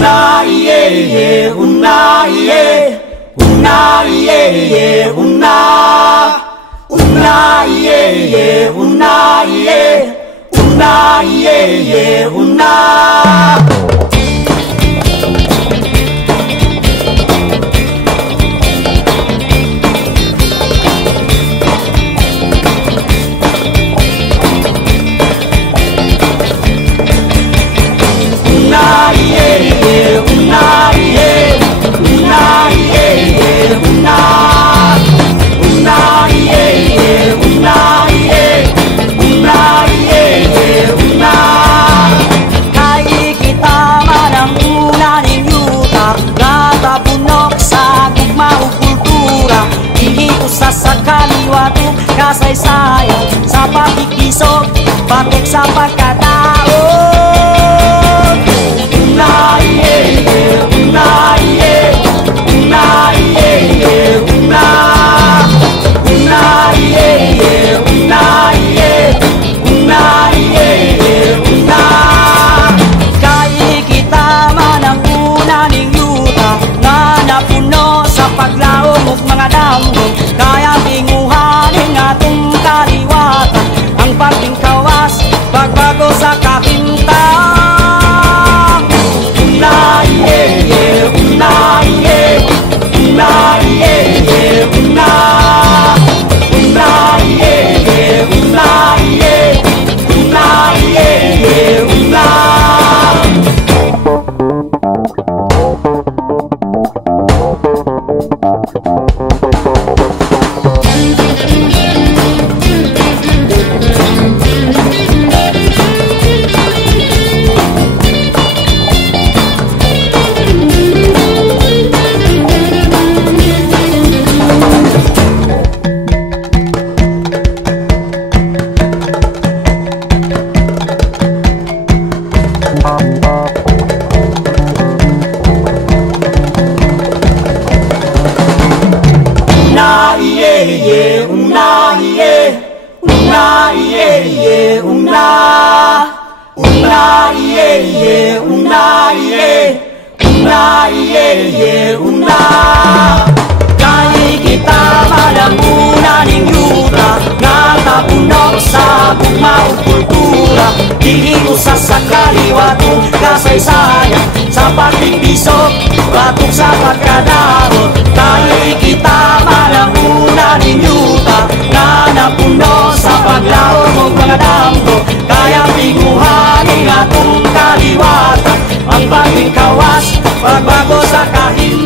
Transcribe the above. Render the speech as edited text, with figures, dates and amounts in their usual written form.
una iye, una iye, una iye, una iye, una iye, una iye, una. Sa kaliwatu kasaysayan sa pagkikisog batik sa pagkataon. Una iye, una iye, una iye, una. Una iye, una iye, una iye, una. Kay kita man ang una ning yuta nga napuno sa paglaom ug mga damo. Kaya tinguhanin atong kaliwatan ang pagtingkawas pagbago sa kahimtang. Una iye, una iye, una iye, una. Una iye, una iye, una iye, una. Una iye, una iye, una iye, una. Una iye, una iye, una iye, una. Kay kita malanguna ning yuta nga tapuno sa bugmaong kultura. Dili usa sa kaliwatu kasaysayan sa pagkikisog batok sa pagkadaot. Kay kita malanguna ning yuta nga napuno sa paglaom ug mga damgo. Kaya tinguhanin atong kaliwatan ang pagtingkawas pagbago sa kahimtang.